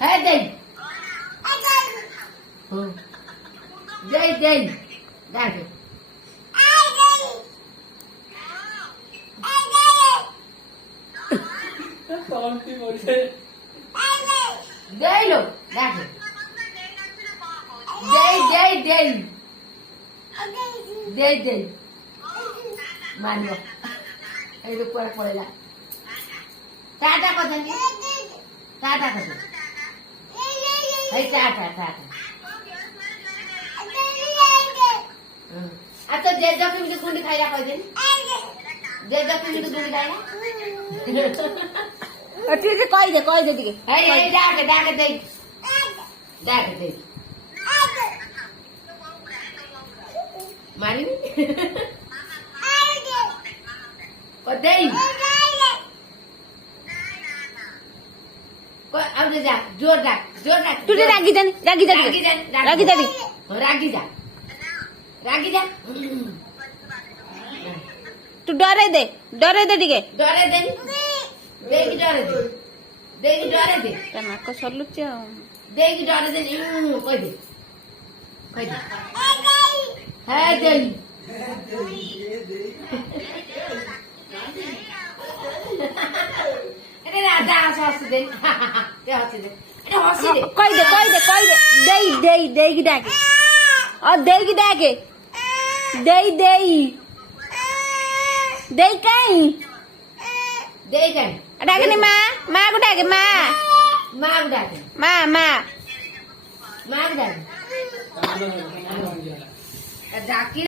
হ্যাঁ দেই দেই দেই ডাকে দেই লো ডাকে দেই দেই দেই দেই দেই মানবো এই তো পরে পড়ে যা টাটা কথা টাটা কথা এই টাটা টাটা আচ্ছা যে যখন মিনিট গুন্ডি খাইলা কইদিন যে যখন মিনিট গুন্ডি খাইলা ঠিক আছে কই দে দিকে এই এই ডাকে ডাকে দেই ডাকে দেই মারিনি ও দেই কই আউরে যা জোর ডাক তুই রাগি যা রাগি যা রাগি যা রাগি যা তুই ডরে দে ଟିକେ ডরে দেন দেখি ডরে দে দেখি ডরে দে ତା ନାକ ସଲୁଛି ଆଉ দেখি ডরে দেন কই দে হ্যাঁ দেই এটা রাজা হাসি দেন তে হাসি দে এটা হাসি দে কই দে ଦେଇକି ଡାକେ ଦେଇକି ଡାକେ ଦେଇ କାଇଁ দেই কেন ଡାକେନି ମା କୁ ଡାକେ ମା মা ডাকে ମା মা ডাকে ডাকি